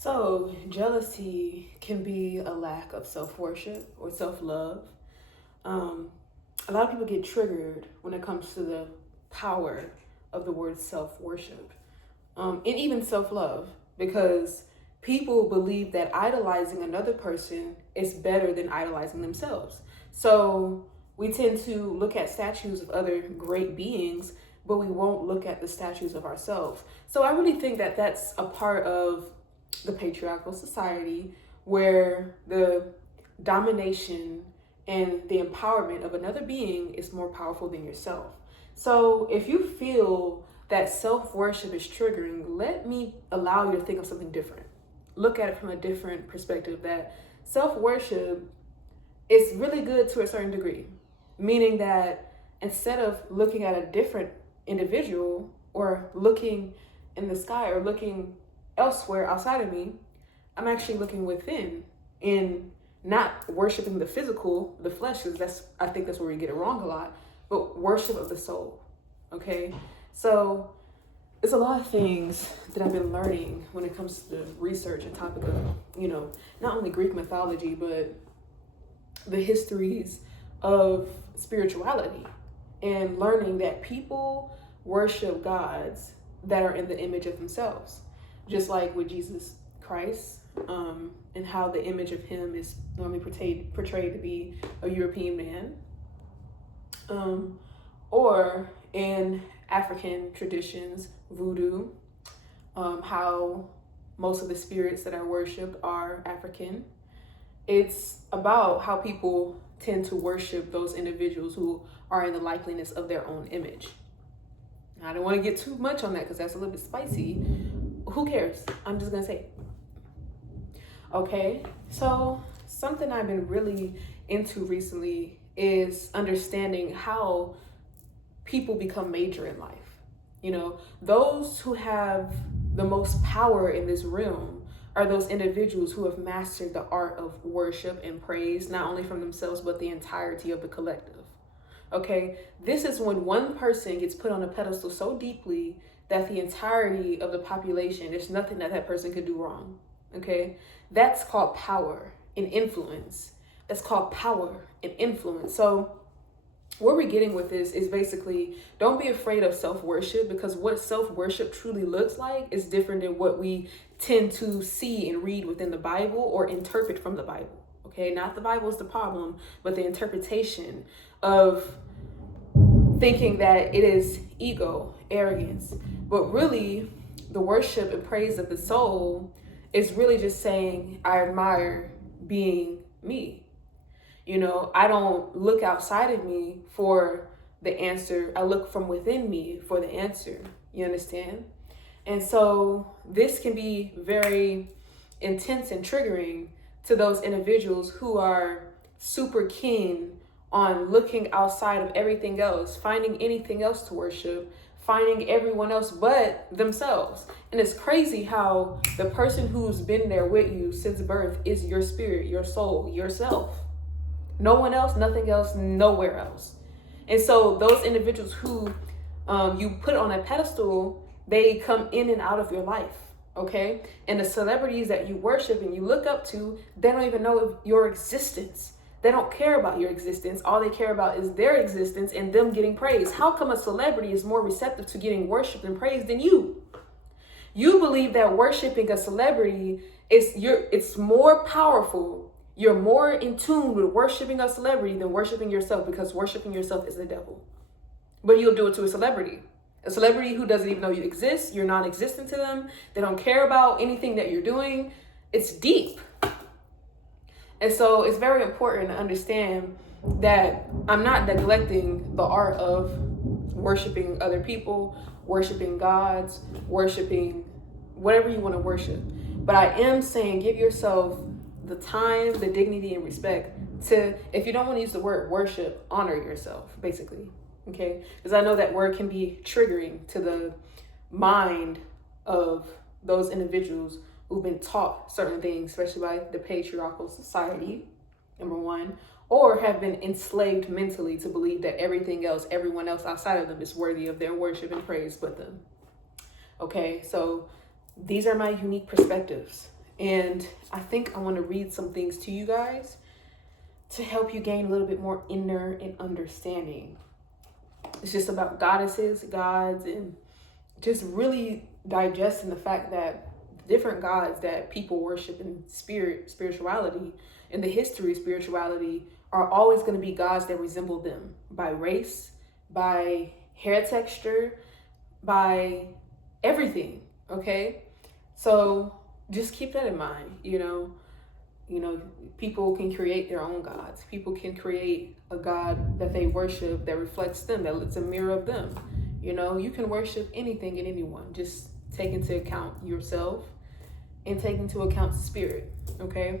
So, jealousy can be a lack of self worship or self love. Um, a lot of people get triggered when it comes to the power of the word self worship and even self love because people believe that idolizing another person is better than idolizing themselves. So, we tend to look at statues of other great beings, but we won't look at the statues of ourselves. So, I really think that that's a part of the patriarchal society where the domination and the empowerment of another being is more powerful than yourself. So if you feel that self-worship is triggering, let me allow you to think of something different. Look at it from a different perspective, that self-worship is really good to a certain degree, meaning that instead of looking at a different individual or looking in the sky or looking elsewhere outside of me, I'm actually looking within in not worshiping the physical, the flesh, because I think that's where we get it wrong a lot, but worship of the soul. Okay, so it's a lot of things that I've been learning when it comes to the research and topic of, not only Greek mythology, but the histories of spirituality, and learning that people worship gods that are in the image of themselves, just like with Jesus Christ, and how the image of him is normally portrayed to be a European man, or in African traditions, voodoo, how most of the spirits that are worshipped are African. It's about how people tend to worship those individuals who are in the likeliness of their own image. I don't want to get too much on that because that's a little bit spicy. Who cares? I'm just going to say. Okay, so something I've been really into recently is understanding how people become major in life. Those who have the most power in this realm are those individuals who have mastered the art of worship and praise, not only from themselves, but the entirety of the collective. Okay, this is when one person gets put on a pedestal so deeply that the entirety of the population, there's nothing that person could do wrong. Okay, that's called power and influence. That's called power and influence. So where we're getting with this is basically, don't be afraid of self-worship, because what self-worship truly looks like is different than what we tend to see and read within the Bible or interpret from the Bible. Okay, not the Bible is the problem, but the interpretation of thinking that it is ego, arrogance. But really, the worship and praise of the soul is really just saying, I admire being me. I don't look outside of me for the answer. I look from within me for the answer. You understand? And so this can be very intense and triggering to those individuals who are super keen on looking outside of everything else, finding anything else to worship, finding everyone else but themselves. And it's crazy how the person who's been there with you since birth is your spirit, your soul, yourself. No one else, nothing else, nowhere else. And so those individuals who you put on a pedestal, they come in and out of your life, okay? And the celebrities that you worship and you look up to, they don't even know your existence. They don't care about your existence. All they care about is their existence and them getting praised. How come a celebrity is more receptive to getting worshiped and praised than you? You believe that worshiping a celebrity it's more powerful. You're more in tune with worshiping a celebrity than worshiping yourself, because worshiping yourself is the devil. But you'll do it to a celebrity who doesn't even know you exist. You're non-existent to them. They don't care about anything that you're doing. It's deep. And so it's very important to understand that I'm not neglecting the art of worshiping other people, worshiping gods, worshiping whatever you want to worship. But I am saying, give yourself the time, the dignity, and respect to, if you don't want to use the word worship, honor yourself, basically. Okay? Because I know that word can be triggering to the mind of those individuals who've been taught certain things, especially by the patriarchal society, number one, or have been enslaved mentally to believe that everyone else outside of them is worthy of their worship and praise but them. Okay, so these are my unique perspectives. And I think I want to read some things to you guys to help you gain a little bit more inner and understanding. It's just about goddesses, gods, and just really digesting the fact that different gods that people worship in spirituality, in the history of spirituality, are always going to be gods that resemble them by race, by hair texture, by everything. Okay, so just keep that in mind. People can create their own gods. People can create a god that they worship that reflects them, that it's a mirror of them. You can worship anything and anyone. Just take into account yourself and take into account spirit. Okay?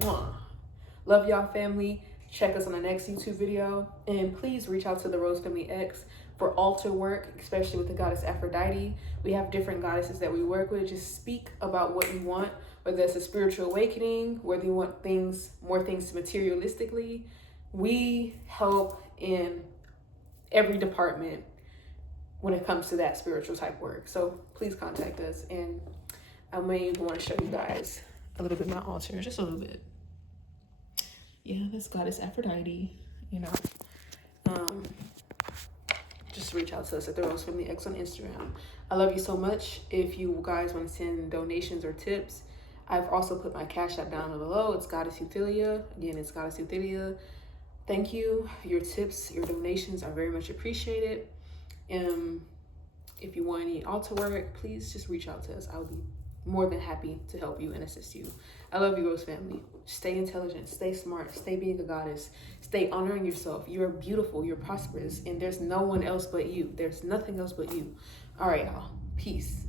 Mwah. Love y'all, family. Check us on the next YouTube video. And please reach out to the Rose Family X for altar work, especially with the goddess Aphrodite. We have different goddesses that we work with. Just speak about what you want, whether it's a spiritual awakening, whether you want more things materialistically. We help in every department when it comes to that spiritual type work. So please contact us. And I may want to show you guys a little bit of my altar, just a little bit. Yeah, that's goddess Aphrodite, just reach out to us at the Rose Family X on Instagram. I love you so much. If you guys want to send donations or tips, I've also put my Cashapp down below. It's Goddess Euthalia. Again, it's Goddess Euthalia. Thank you. Your tips, your donations are very much appreciated. If you want any altar work, please just reach out to us. I'll be more than happy to help you and assist you. I love you, Rose Family. Stay intelligent, stay smart, stay being a goddess, stay honoring yourself. You're beautiful, you're prosperous, and there's no one else but you. There's nothing else but you. All right, y'all. Peace.